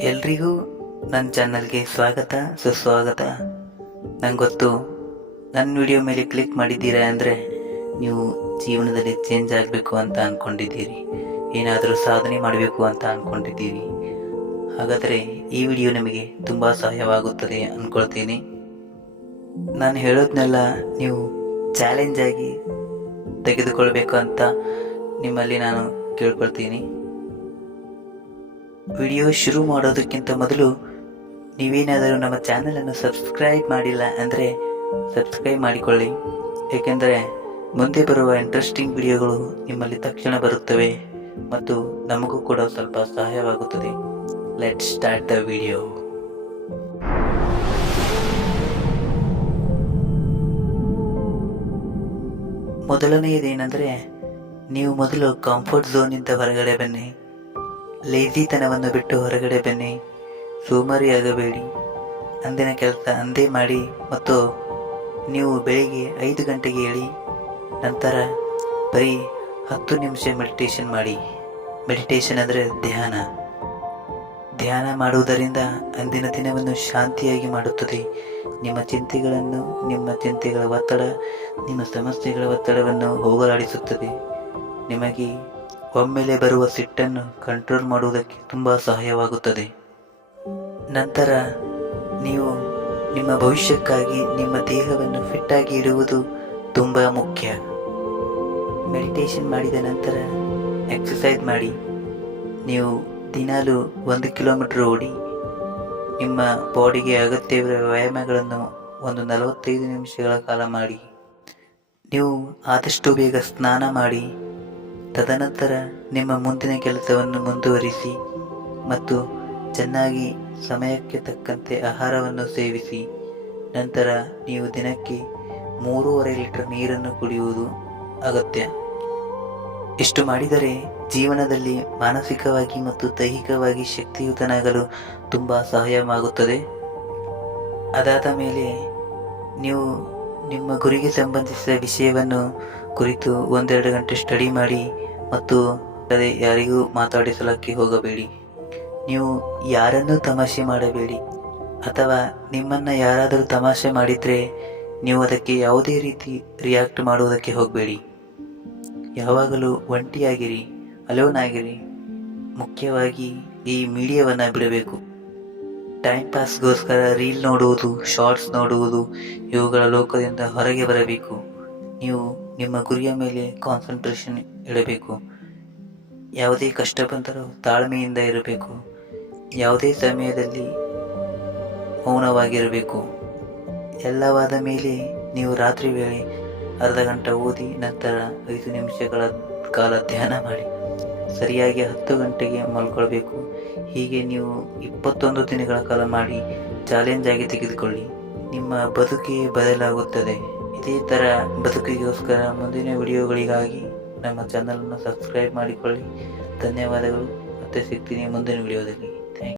ಎಲ್ರಿಗೂ ನನ್ನ ಚಾನಲ್ಗೆ ಸ್ವಾಗತ ಸುಸ್ವಾಗತ. ನಂಗೆ ಗೊತ್ತು, ನನ್ನ ವಿಡಿಯೋ ಮೇಲೆ ಕ್ಲಿಕ್ ಮಾಡಿದ್ದೀರಾ ಅಂದರೆ ನೀವು ಜೀವನದಲ್ಲಿ ಚೇಂಜ್ ಆಗಬೇಕು ಅಂತ ಅಂದ್ಕೊಂಡಿದ್ದೀರಿ, ಏನಾದರೂ ಸಾಧನೆ ಮಾಡಬೇಕು ಅಂತ ಅಂದ್ಕೊಂಡಿದ್ದೀರಿ. ಹಾಗಾದರೆ ಈ ವಿಡಿಯೋ ನಿಮಗೆ ತುಂಬ ಸಹಾಯವಾಗುತ್ತದೆ ಅಂದ್ಕೊಳ್ತೀನಿ. ನಾನು ಹೇಳೋದನ್ನೆಲ್ಲ ನೀವು ಚಾಲೆಂಜ್ ಆಗಿ ತೆಗೆದುಕೊಳ್ಬೇಕು ಅಂತ ನಿಮ್ಮಲ್ಲಿ ನಾನು ಕೇಳ್ಕೊಳ್ತೀನಿ. ವಿಡಿಯೋ ಶುರು ಮಾಡೋದಕ್ಕಿಂತ ಮೊದಲು ನೀವೇನಾದರೂ ನಮ್ಮ ಚಾನಲನ್ನು ಸಬ್ಸ್ಕ್ರೈಬ್ ಮಾಡಿಲ್ಲ ಅಂದರೆ ಸಬ್ಸ್ಕ್ರೈಬ್ ಮಾಡಿಕೊಳ್ಳಿ, ಏಕೆಂದರೆ ಮುಂದೆ ಬರುವ ಇಂಟ್ರೆಸ್ಟಿಂಗ್ ವಿಡಿಯೋಗಳು ನಿಮ್ಮಲ್ಲಿ ತಕ್ಷಣ ಬರುತ್ತವೆ ಮತ್ತು ನಮಗೂ ಕೂಡ ಸ್ವಲ್ಪ ಸಹಾಯವಾಗುತ್ತದೆ. Let's start the video. ಮೊದಲನೆಯದೇನೆಂದರೆ, ನೀವು ಮೊದಲು ಕಂಫರ್ಟ್ ಝೋನಿಂದ ಹೊರಗಡೆ ಬನ್ನಿ. ಲೇಜಿತನವನ್ನು ಬಿಟ್ಟು ಹೊರಗಡೆ ಬನ್ನಿ. ಸೋಮಾರಿಯಾಗಬೇಡಿ. ಅಂದಿನ ಕೆಲಸ ಅಂದೇ ಮಾಡಿ ಮತ್ತು ನೀವು ಬೆಳಿಗ್ಗೆ 5 ಗಂಟೆಗೆ ಹೇಳಿ, ನಂತರ ಬರೀ 10 ನಿಮಿಷ ಮೆಡಿಟೇಷನ್ ಮಾಡಿ. ಮೆಡಿಟೇಷನ್ ಅಂದರೆ ಧ್ಯಾನ ಮಾಡುವುದರಿಂದ ಅಂದಿನ ದಿನವನ್ನು ಶಾಂತಿಯಾಗಿ ಮಾಡುತ್ತದೆ. ನಿಮ್ಮ ಚಿಂತೆಗಳ ಒತ್ತಡ, ನಿಮ್ಮ ಸಮಸ್ಯೆಗಳ ಒತ್ತಡವನ್ನು ಹೋಗಲಾಡಿಸುತ್ತದೆ. ನಿಮಗೆ ಒಮ್ಮೆಲೆ ಬರುವ ಸಿಟ್ಟನ್ನು ಕಂಟ್ರೋಲ್ ಮಾಡುವುದಕ್ಕೆ ತುಂಬ ಸಹಾಯವಾಗುತ್ತದೆ. ನಂತರ ನೀವು ನಿಮ್ಮ ಭವಿಷ್ಯಕ್ಕಾಗಿ ನಿಮ್ಮ ದೇಹವನ್ನು ಫಿಟ್ಟಾಗಿ ಇಡುವುದು ತುಂಬ ಮುಖ್ಯ. ಮೆಡಿಟೇಷನ್ ಮಾಡಿದ ನಂತರ ಎಕ್ಸಸೈಸ್ ಮಾಡಿ. ನೀವು ದಿನಾಲೂ 1 ಕಿಲೋಮೀಟರ್ ಓಡಿ. ನಿಮ್ಮ ಬಾಡಿಗೆ ಅಗತ್ಯವಿರುವ ವ್ಯಾಯಾಮಗಳನ್ನು 45 ನಿಮಿಷಗಳ ಕಾಲ ಮಾಡಿ. ನೀವು ಆದಷ್ಟು ಬೇಗ ಸ್ನಾನ ಮಾಡಿ. ತದನಂತರ ನಿಮ್ಮ ಮುಂದಿನ ಕೆಲಸವನ್ನು ಮುಂದುವರಿಸಿ ಮತ್ತು ಚೆನ್ನಾಗಿ ಸಮಯಕ್ಕೆ ತಕ್ಕಂತೆ ಆಹಾರವನ್ನು ಸೇವಿಸಿ. ನಂತರ ನೀವು ದಿನಕ್ಕೆ 3.5 ಲೀಟರ್ ನೀರನ್ನು ಕುಡಿಯುವುದು ಅಗತ್ಯ. ಇಷ್ಟು ಮಾಡಿದರೆ ಜೀವನದಲ್ಲಿ ಮಾನಸಿಕವಾಗಿ ಮತ್ತು ದೈಹಿಕವಾಗಿ ಶಕ್ತಿಯುತನಾಗಲು ತುಂಬ ಸಹಾಯವಾಗುತ್ತದೆ. ಅದಾದ ಮೇಲೆ ನೀವು ನಿಮ್ಮ ಗುರಿಗೆ ಸಂಬಂಧಿಸಿದ ವಿಷಯವನ್ನು ಕುರಿತು 1-2 ಗಂಟೆ ಸ್ಟಡಿ ಮಾಡಿ ಮತ್ತು ಅದೇ ಯಾರಿಗೂ ಮಾತಾಡಿಸಲಕ್ಕೆ ಹೋಗಬೇಡಿ. ನೀವು ಯಾರನ್ನೂ ತಮಾಷೆ ಮಾಡಬೇಡಿ, ಅಥವಾ ನಿಮ್ಮನ್ನು ಯಾರಾದರೂ ತಮಾಷೆ ಮಾಡಿದರೆ ನೀವು ಅದಕ್ಕೆ ಯಾವುದೇ ರೀತಿ ರಿಯಾಕ್ಟ್ ಮಾಡುವುದಕ್ಕೆ ಹೋಗಬೇಡಿ. ಯಾವಾಗಲೂ ಒಂಟಿಯಾಗಿರಿ, ಅಲೋನ್ ಆಗಿರಿ. ಮುಖ್ಯವಾಗಿ ಈ ಮೀಡಿಯಾವನ್ನು ಬಿಡಬೇಕು. ಟೈಮ್ ಪಾಸ್ಗೋಸ್ಕರ ರೀಲ್ ನೋಡುವುದು, ಶಾರ್ಟ್ಸ್ ನೋಡುವುದು, ಇವುಗಳ ಲೋಕದಿಂದ ಹೊರಗೆ ಬರಬೇಕು. ನೀವು ನಿಮ್ಮ ಗುರಿಯ ಮೇಲೆ ಕಾನ್ಸಂಟ್ರೇಷನ್ ಇಡಬೇಕು. ಯಾವುದೇ ಕಷ್ಟ ಬಂದರೂ ತಾಳ್ಮೆಯಿಂದ ಇರಬೇಕು. ಯಾವುದೇ ಸಮಯದಲ್ಲಿ ಮೌನವಾಗಿರಬೇಕು. ಎಲ್ಲವಾದ ಮೇಲೆ ನೀವು ರಾತ್ರಿ ವೇಳೆ ಅರ್ಧ ಗಂಟೆ ಓದಿ, ನಂತರ 5 ನಿಮಿಷಗಳ ಕಾಲ ಧ್ಯಾನ ಮಾಡಿ. ಸರಿಯಾಗಿ 10 ಗಂಟೆಗೆ ಮಲ್ಕೊಳ್ಬೇಕು. ಹೀಗೆ ನೀವು 21 ದಿನಗಳ ಕಾಲ ಮಾಡಿ ಚಾಲೆಂಜ್ ಆಗಿ ತೆಗೆದುಕೊಳ್ಳಿ. ನಿಮ್ಮ ಬದುಕೇ ಬದಲಾಗುತ್ತದೆ. ಇದೇ ಥರ ಬದುಕಿಗೋಸ್ಕರ ಮುಂದಿನ ವಿಡಿಯೋಗಳಿಗಾಗಿ ನಮ್ಮ ಚಾನಲನ್ನು ಸಬ್ಸ್ಕ್ರೈಬ್ ಮಾಡಿಕೊಳ್ಳಿ. ಧನ್ಯವಾದಗಳು. ಮತ್ತೆ ಸಿಗ್ತೀನಿ ಮುಂದಿನ ವಿಡಿಯೋದಲ್ಲಿ.